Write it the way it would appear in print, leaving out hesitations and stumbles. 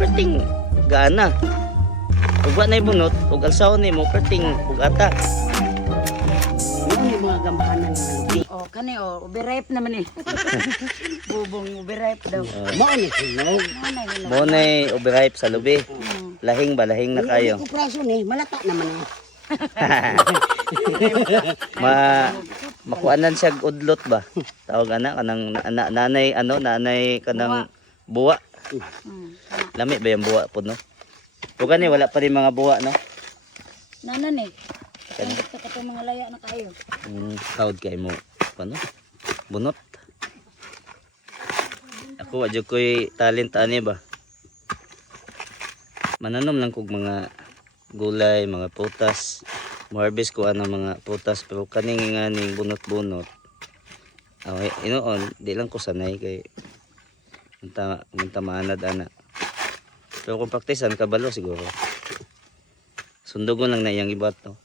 perting gana. Ug wa nay bunot, ug alsawon nimo perting ugata. Yung mga gambahanan ng lubi. Oh, kani oh, ubiripe naman eh. Bubong ubiripe daw. Mo ni hinog. Nanay yun. Mo nay overripe sa lubi. Lahing ba, lahing na kayo. Yung praso ni malata naman eh. Makuanan siya udlot ba? Tawag ana kanang nanay nanay kanang buwa. Lami ba yung buwa po no? O gani wala pa rin mga buwa no? Nanan eh. Kani ka to mga laya na kayo. Kaod kay mo ano? Bunot. Ako adyo ko'y talent ani ba? Mananom lang kog mga gulay, mga putas. Harvest ko ana mga putas pero kaning nganing bunot-bunot. Okay, inoon, di lang ko sanay kay munta maanad ana. Pero kung praktisan kabalo siguro. Sundugon lang na iyang ibat no.